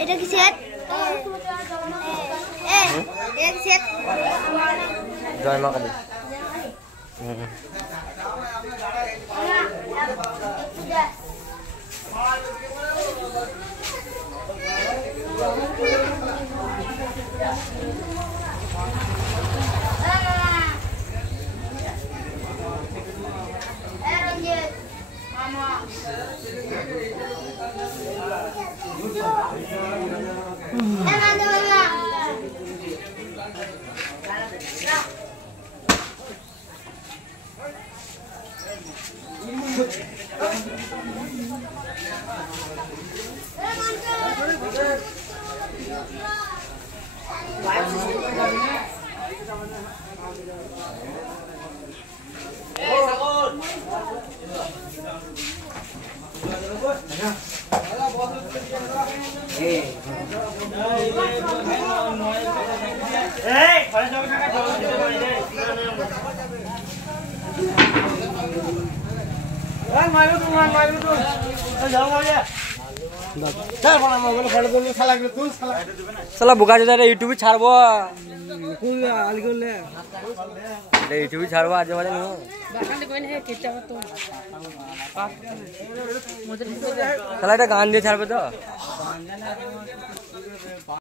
এটা কি সেট এক সেট জয় মা কালী साला बुका जो यूट्यूब छाड़ब यूट्यूब छाड़ब आज बाजे साला गान दिए छाड़ब तो